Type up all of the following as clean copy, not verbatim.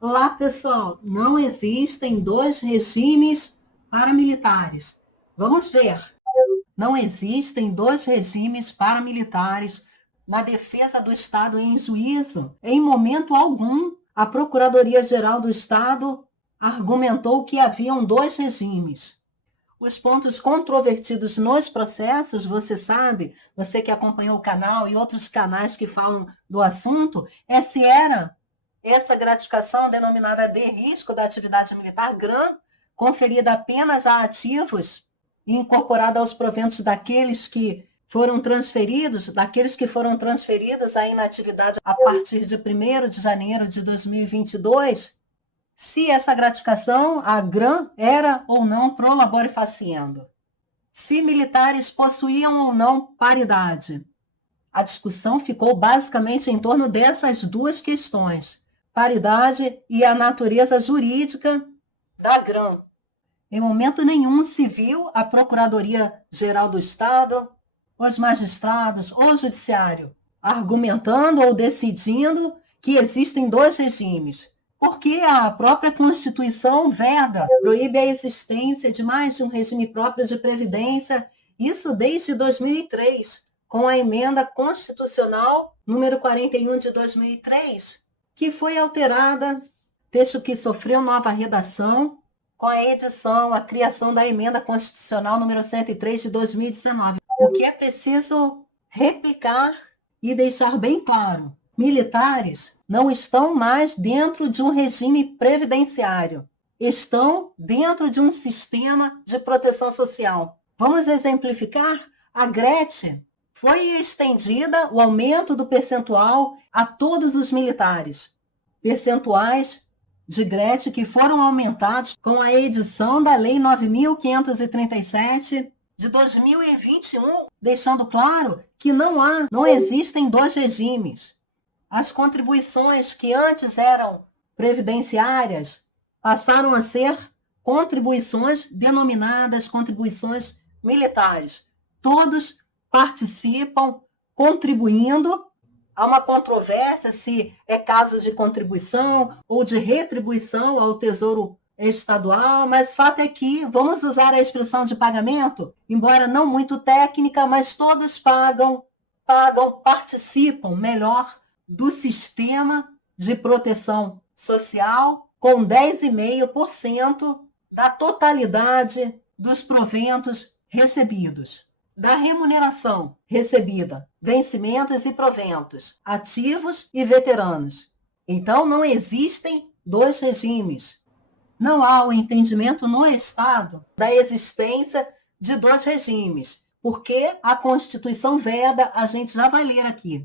Olá, pessoal. Não existem dois regimes paramilitares. Vamos ver. Não existem dois regimes paramilitares na defesa do Estado em juízo. Em momento algum, a Procuradoria-Geral do Estado argumentou que haviam dois regimes. Os pontos controvertidos nos processos, você sabe, você que acompanhou o canal e outros canais que falam do assunto, é se era essa gratificação, denominada de risco da atividade militar, GRAM, conferida apenas a ativos e incorporada aos proventos daqueles que foram transferidos à inatividade a partir de 1º de janeiro de 2022, se essa gratificação, a GRAM, era ou não pro labore faciendo. Se militares possuíam ou não paridade. A discussão ficou basicamente em torno dessas duas questões: paridade e a natureza jurídica da GRAM. Em momento nenhum se viu a Procuradoria-Geral do Estado, os magistrados ou o Judiciário argumentando ou decidindo que existem dois regimes, porque a própria Constituição veda, proíbe a existência de mais de um regime próprio de previdência, isso desde 2003, com a emenda constitucional número 41 de 2003, que foi alterada, texto que sofreu nova redação, com a criação da emenda constitucional número 103 de 2019. O que é preciso replicar e deixar bem claro: militares não estão mais dentro de um regime previdenciário, estão dentro de um sistema de proteção social. Vamos exemplificar? A GRET foi estendida o aumento do percentual a todos os militares. Percentuais de GRET que foram aumentados com a edição da Lei 9.537 de 2021, deixando claro que não existem dois regimes. As contribuições que antes eram previdenciárias passaram a ser contribuições denominadas contribuições militares. Todos participam contribuindo. Há uma controvérsia se é caso de contribuição ou de retribuição ao Tesouro Estadual, mas fato é que, vamos usar a expressão de pagamento, embora não muito técnica, mas todos participam melhor do sistema de proteção social, com 10,5% da totalidade dos proventos recebidos. Da remuneração recebida, vencimentos e proventos, ativos e veteranos. Então, não existem dois regimes. Não há o entendimento no Estado da existência de dois regimes, porque a Constituição veda, a gente já vai ler aqui.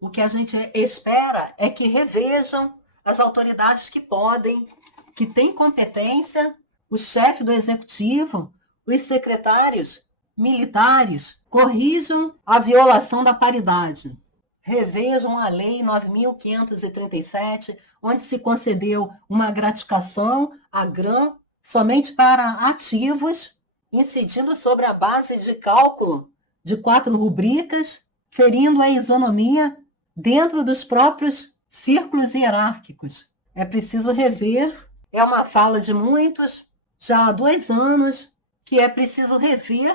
O que a gente espera é que revejam as autoridades que podem, que têm competência, o chefe do executivo, os secretários militares, corrijam a violação da paridade. Revejam a Lei 9.537, onde se concedeu uma gratificação à GRAM somente para ativos, incidindo sobre a base de cálculo de 4 rubricas, ferindo a isonomia dentro dos próprios círculos hierárquicos. É preciso rever, é uma fala de muitos, já há 2 anos, que é preciso rever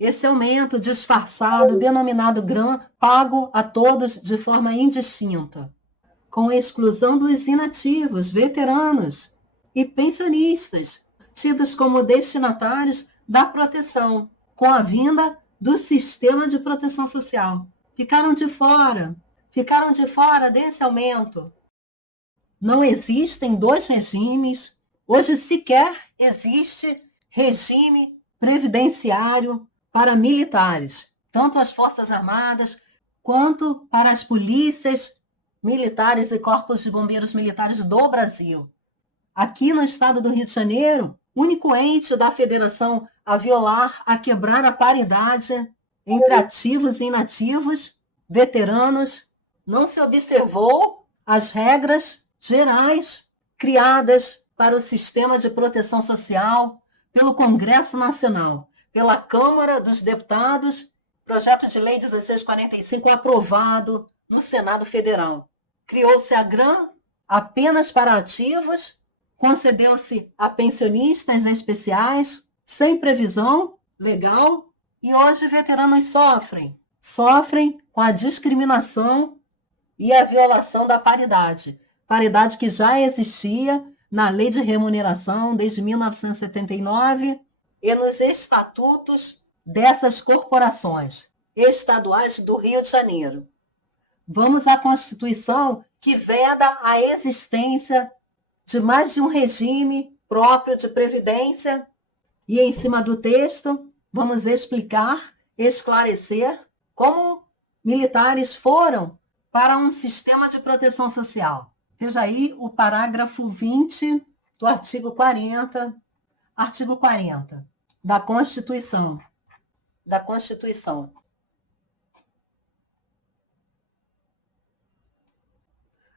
esse aumento disfarçado, denominado GRAM, pago a todos de forma indistinta, com a exclusão dos inativos, veteranos e pensionistas, tidos como destinatários da proteção, com a vinda do sistema de proteção social. Ficaram de fora desse aumento. Não existem dois regimes. Hoje sequer existe regime previdenciário para militares, tanto as Forças Armadas quanto para as polícias militares e corpos de bombeiros militares do Brasil. Aqui no estado do Rio de Janeiro, único ente da federação a violar, a quebrar a paridade entre ativos e inativos, veteranos, não se observou as regras gerais criadas para o sistema de proteção social pelo Congresso Nacional, pela Câmara dos Deputados, projeto de lei 1645 aprovado no Senado Federal. Criou-se a GRAM, apenas para ativos, concedeu-se a pensionistas especiais, sem previsão legal, e hoje veteranos sofrem com a discriminação e a violação da paridade. Paridade que já existia na Lei de Remuneração desde 1979 e nos estatutos dessas corporações estaduais do Rio de Janeiro. Vamos à Constituição, que veda a existência de mais de um regime próprio de previdência, e em cima do texto vamos explicar, esclarecer como militares foram para um sistema de proteção social. Veja aí o parágrafo 20 do artigo 40 da Constituição.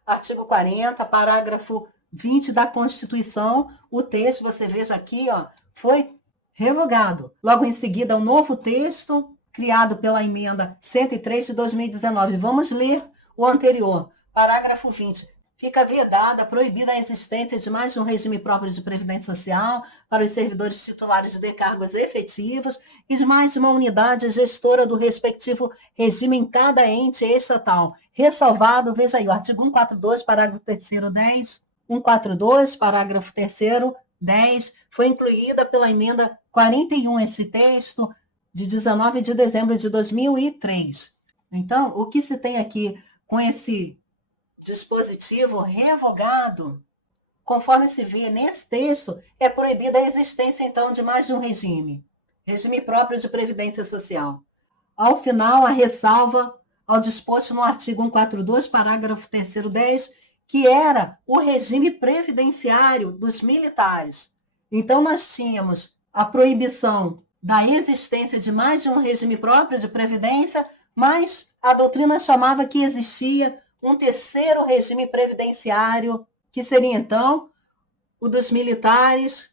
Artigo 40, parágrafo 20 da Constituição, o texto, você veja aqui, foi revogado. Logo em seguida, um novo texto criado pela emenda 103 de 2019. Vamos ler o anterior. Parágrafo 20. Fica vedada, proibida a existência de mais de um regime próprio de previdência social para os servidores titulares de cargos efetivos e de mais de uma unidade gestora do respectivo regime em cada ente estatal. Ressalvado, veja aí, o artigo 142, parágrafo 3º, 10. 142, parágrafo 3º, 10. Foi incluída pela emenda 41 esse texto de 19 de dezembro de 2003. Então, o que se tem aqui com esse dispositivo revogado, conforme se vê nesse texto, é proibida a existência, então, de mais de um regime próprio de previdência social. Ao final, a ressalva ao disposto no artigo 142, parágrafo 3º, 10, que era o regime previdenciário dos militares. Então, nós tínhamos a proibição da existência de mais de um regime próprio de previdência, mas a doutrina chamava que existia um terceiro regime previdenciário, que seria, então, o dos militares,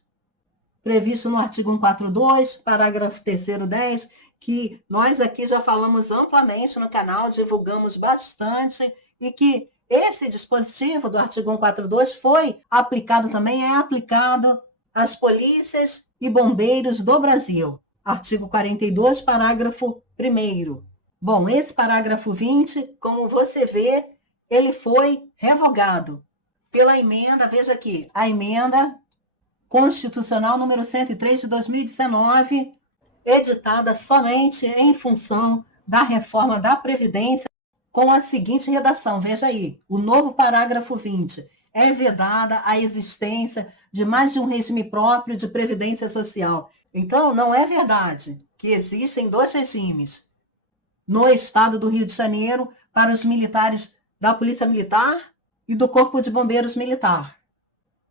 previsto no artigo 142, parágrafo 3º, 10, que nós aqui já falamos amplamente no canal, divulgamos bastante, e que esse dispositivo do artigo 142 foi aplicado também, é aplicado às polícias e bombeiros do Brasil. Artigo 42, parágrafo 1º. Bom, esse parágrafo 20, como você vê, ele foi revogado pela emenda, veja aqui, a emenda constitucional número 103 de 2019, editada somente em função da reforma da Previdência, com a seguinte redação, veja aí, o novo parágrafo 20, é vedada a existência de mais de um regime próprio de previdência social. Então, não é verdade que existem dois regimes no estado do Rio de Janeiro para os militares da Polícia Militar e do Corpo de Bombeiros Militar,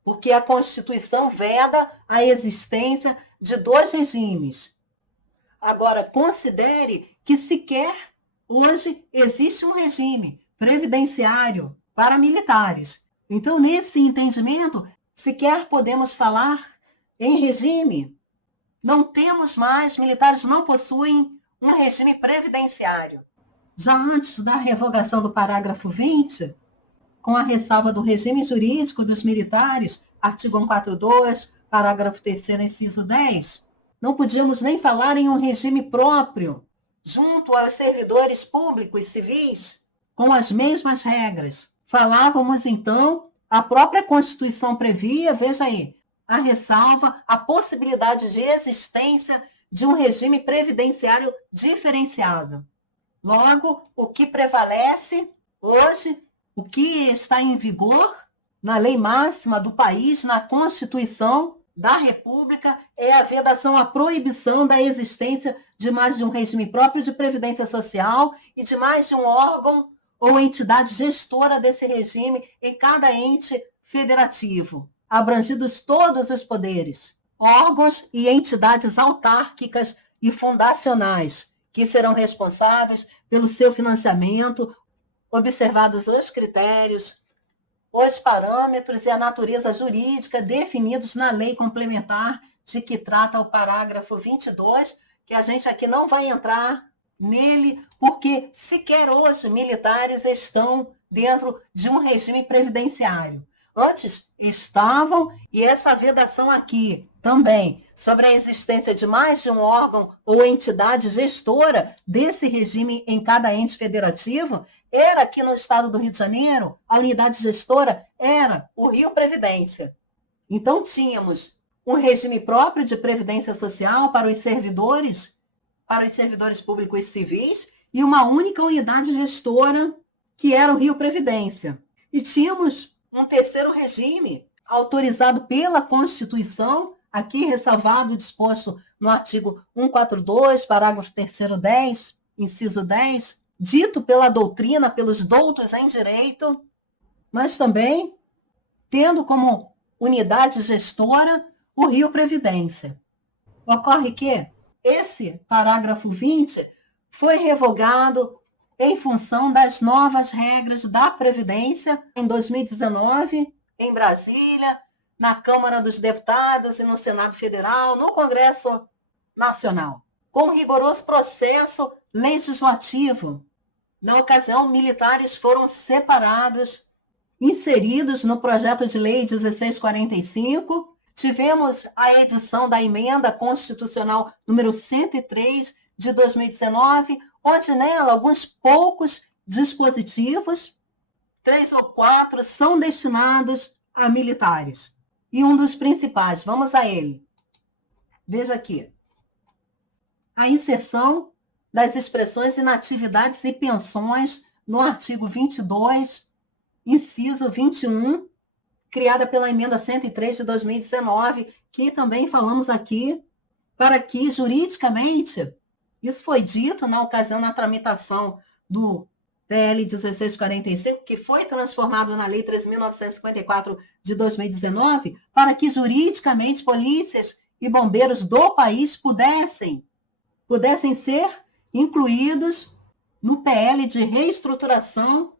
porque a Constituição veda a existência de dois regimes. Agora, considere que sequer hoje existe um regime previdenciário para militares. Então, nesse entendimento, sequer podemos falar em regime. Não temos mais, militares não possuem um regime previdenciário. Já antes da revogação do parágrafo 20, com a ressalva do regime jurídico dos militares, artigo 142, parágrafo 3º, inciso 10, não podíamos nem falar em um regime próprio, junto aos servidores públicos civis, com as mesmas regras. Falávamos, então, a própria Constituição previa, veja aí, a ressalva, a possibilidade de existência de um regime previdenciário diferenciado. Logo, o que prevalece hoje, o que está em vigor na lei máxima do país, na Constituição da República, é a vedação, a proibição da existência de mais de um regime próprio de previdência social e de mais de um órgão ou entidade gestora desse regime em cada ente federativo, abrangidos todos os poderes, órgãos e entidades autárquicas e fundacionais, que serão responsáveis pelo seu financiamento, observados os critérios, os parâmetros e a natureza jurídica definidos na lei complementar de que trata o parágrafo 22, que a gente aqui não vai entrar nele, porque sequer hoje militares estão dentro de um regime previdenciário. Antes estavam, e essa vedação aqui também, sobre a existência de mais de um órgão ou entidade gestora desse regime em cada ente federativo, era aqui no estado do Rio de Janeiro, a unidade gestora era o Rio Previdência. Então, tínhamos um regime próprio de previdência social para os servidores públicos e civis, e uma única unidade gestora, que era o Rio Previdência. E tínhamos um terceiro regime, autorizado pela Constituição, aqui ressalvado e disposto no artigo 142, parágrafo 3º 10, inciso 10, dito pela doutrina, pelos doutos em direito, mas também tendo como unidade gestora o Rio Previdência. Ocorre que esse parágrafo 20 foi revogado em função das novas regras da Previdência em 2019, em Brasília, na Câmara dos Deputados e no Senado Federal, no Congresso Nacional, com um rigoroso processo legislativo. Na ocasião, militares foram separados, inseridos no projeto de lei 1645. Tivemos a edição da emenda constitucional número 103 de 2019, onde nela alguns poucos dispositivos, 3 ou 4, são destinados a militares. E um dos principais, vamos a ele. Veja aqui. A inserção das expressões inatividades e pensões no artigo 22, inciso 21, criada pela emenda 103 de 2019, que também falamos aqui, para que juridicamente, isso foi dito na ocasião da tramitação do PL 1645, que foi transformado na Lei 13.954 de 2019, para que juridicamente polícias e bombeiros do país pudessem ser incluídos no PL de reestruturação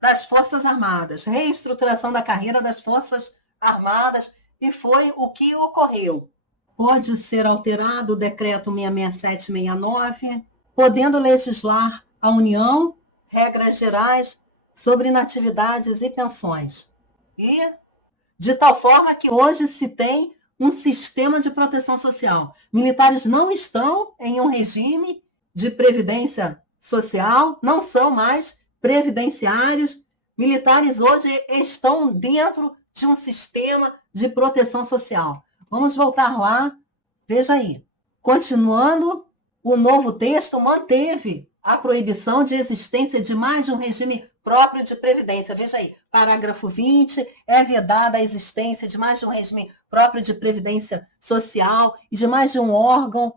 das Forças Armadas, reestruturação da carreira das Forças Armadas, e foi o que ocorreu. Pode ser alterado o decreto 66769, podendo legislar a União regras gerais sobre inatividades e pensões. E de tal forma que hoje se tem um sistema de proteção social. Militares não estão em um regime de previdência social, não são mais previdenciários. Militares hoje estão dentro de um sistema de proteção social. Vamos voltar lá, veja aí. Continuando, o novo texto manteve a proibição de existência de mais de um regime próprio de previdência. Veja aí, parágrafo 20, é vedada a existência de mais de um regime próprio de previdência social e de mais de um órgão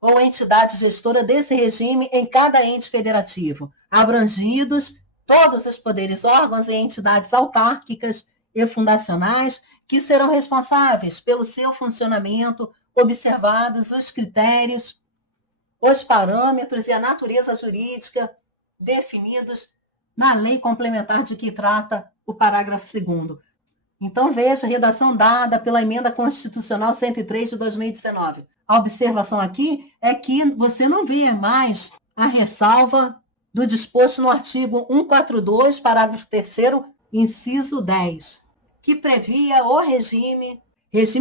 ou entidade gestora desse regime em cada ente federativo, abrangidos todos os poderes, órgãos e entidades autárquicas e fundacionais que serão responsáveis pelo seu funcionamento, observados os critérios, os parâmetros e a natureza jurídica definidos na lei complementar de que trata o parágrafo 2º. Então, veja a redação dada pela emenda constitucional 103 de 2019. A observação aqui é que você não vê mais a ressalva do disposto no artigo 142, parágrafo 3º, inciso 10, que previa o regime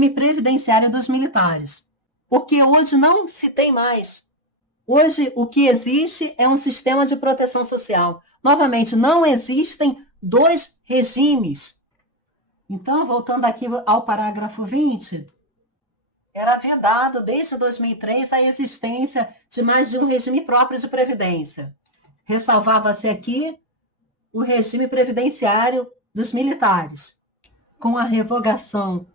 previdenciário dos militares. Porque hoje não se tem mais. Hoje, o que existe é um sistema de proteção social. Novamente, não existem dois regimes. Então, voltando aqui ao parágrafo 20, era vedado desde 2003 a existência de mais de um regime próprio de previdência. Ressalvava-se aqui o regime previdenciário dos militares. Com a revogação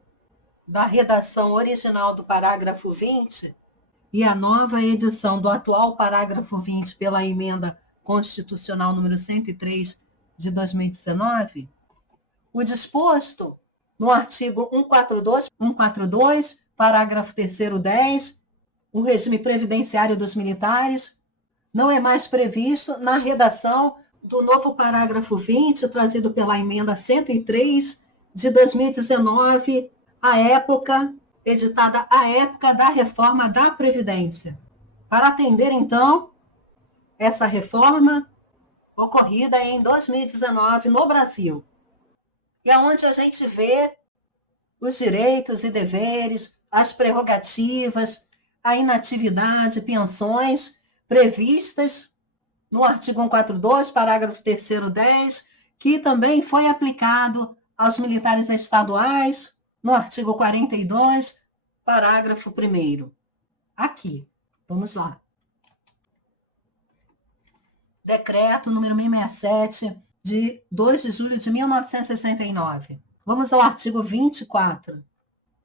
da redação original do parágrafo 20, e a nova edição do atual parágrafo 20 pela emenda constitucional número 103 de 2019, o disposto no artigo 142, parágrafo 3º 10, o regime previdenciário dos militares, não é mais previsto na redação do novo parágrafo 20, trazido pela emenda 103 de 2019, editada à época da reforma da Previdência. Para atender, então, essa reforma, ocorrida em 2019 no Brasil. E aonde a gente vê os direitos e deveres, as prerrogativas, a inatividade, pensões previstas no artigo 142, parágrafo 3º 10, que também foi aplicado aos militares estaduais no artigo 42, parágrafo 1º. Aqui, vamos lá. Decreto número 667, de 2 de julho de 1969. Vamos ao artigo 24.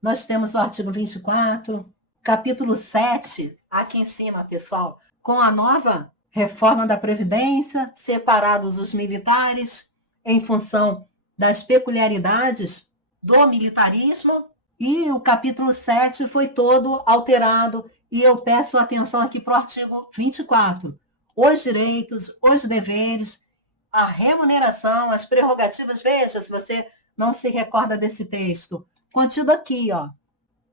Nós temos o artigo 24, capítulo 7, aqui em cima, pessoal, com a nova reforma da Previdência, separados os militares em função das peculiaridades do militarismo, e o capítulo 7 foi todo alterado, e eu peço atenção aqui para o artigo 24. Os direitos, os deveres, a remuneração, as prerrogativas, veja se você não se recorda desse texto, contido aqui, ó,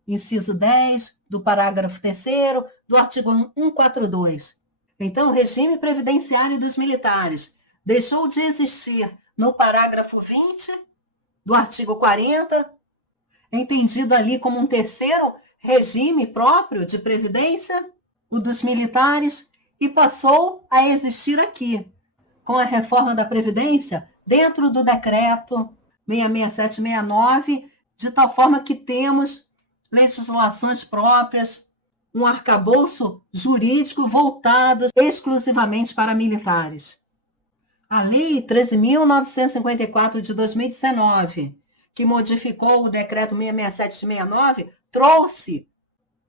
inciso 10 do parágrafo 3º do artigo 142. Então, o regime previdenciário dos militares deixou de existir no parágrafo 20 do artigo 40, entendido ali como um terceiro regime próprio de previdência, o dos militares, e passou a existir aqui, com a reforma da Previdência, dentro do decreto 66769, de tal forma que temos legislações próprias, um arcabouço jurídico voltado exclusivamente para militares. A Lei 13.954 de 2019, que modificou o decreto 66769, trouxe,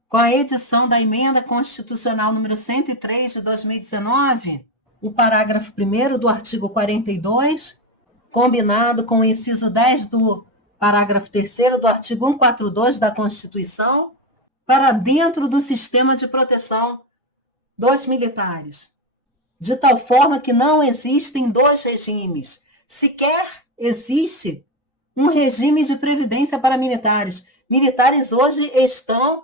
com a edição da emenda constitucional número 103 de 2019, o parágrafo 1º do artigo 42, combinado com o inciso 10 do parágrafo 3º do artigo 142 da Constituição, para dentro do sistema de proteção dos militares, de tal forma que não existem dois regimes. Sequer existe um regime de previdência para militares. Militares hoje estão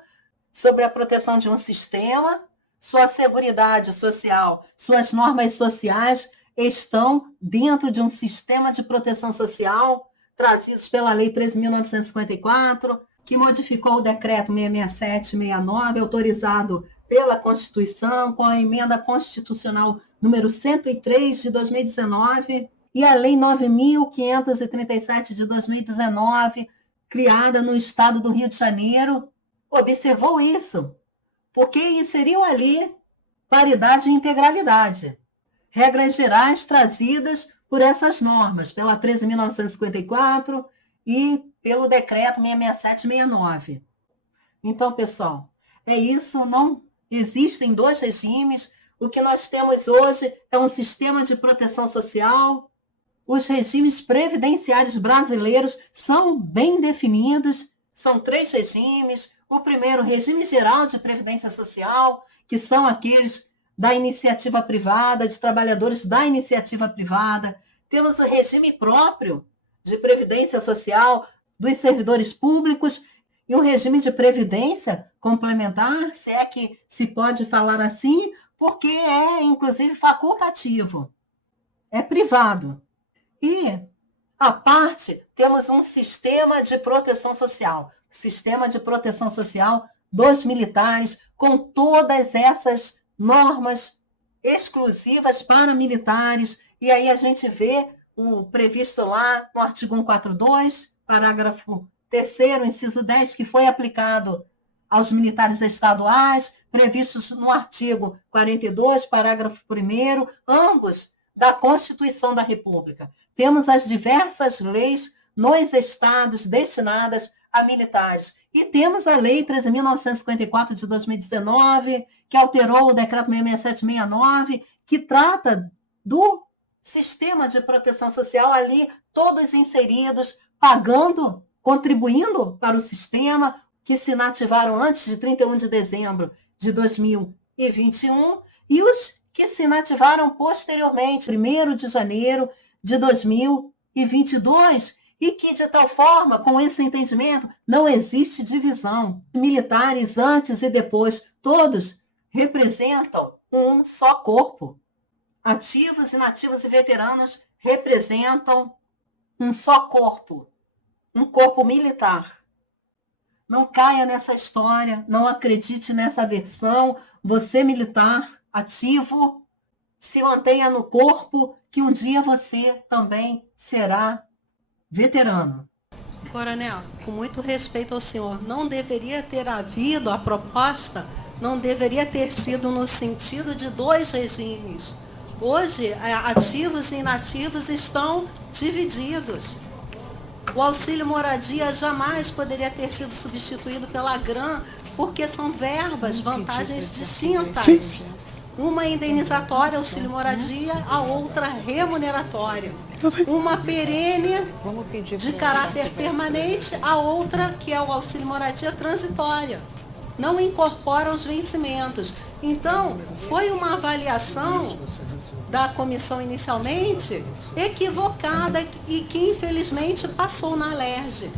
sob a proteção de um sistema, sua seguridade social, suas normas sociais estão dentro de um sistema de proteção social trazidos pela Lei 13.954, que modificou o decreto 66769, autorizado pela Constituição, com a emenda constitucional número 103 de 2019, e a Lei 9.537 de 2019, criada no estado do Rio de Janeiro, observou isso, porque inseriu ali paridade e integralidade. Regras gerais trazidas por essas normas, pela 13.954 e pelo decreto 66769. Então, pessoal, é isso, não existem dois regimes. O que nós temos hoje é um sistema de proteção social. Os regimes previdenciários brasileiros são bem definidos, são 3 regimes. O primeiro, regime geral de previdência social, que são aqueles da iniciativa privada, de trabalhadores da iniciativa privada. Temos o regime próprio de previdência social dos servidores públicos e um regime de previdência complementar, se é que se pode falar assim, porque é, inclusive, facultativo, é privado. E, à parte, temos um sistema de proteção social dos militares, com todas essas normas exclusivas para militares, e aí a gente vê o previsto lá no artigo 142, parágrafo 3º, inciso 10, que foi aplicado aos militares estaduais, previstos no artigo 42, parágrafo 1º, ambos da Constituição da República. Temos as diversas leis nos estados destinadas a militares. E temos a Lei 13.954 de 2019, que alterou o decreto 66769, que trata do sistema de proteção social ali, todos inseridos, pagando, contribuindo para o sistema, que se inativaram antes de 31 de dezembro de 2021, e os que se inativaram posteriormente, 1º de janeiro de 2022, e que, de tal forma, com esse entendimento, não existe divisão. Militares antes e depois, todos representam um só corpo. ativos, inativos e veteranos representam um só corpo, um corpo militar. Não caia nessa história, não acredite nessa versão. Você, militar, ativo, se mantenha no corpo, que um dia você também será veterano. Coronel, com muito respeito ao senhor, não deveria ter havido a proposta, não deveria ter sido no sentido de 2 regimes. Hoje, ativos e inativos estão divididos. O auxílio moradia jamais poderia ter sido substituído pela GRAM, porque são verbas, vantagens distintas. Sim. Uma indenizatória, auxílio moradia, a outra remuneratória. Uma perene, de caráter permanente, a outra, que é o auxílio moradia, transitória. Não incorpora os vencimentos. Então, foi uma avaliação da comissão inicialmente equivocada e que, infelizmente, passou na Alerj.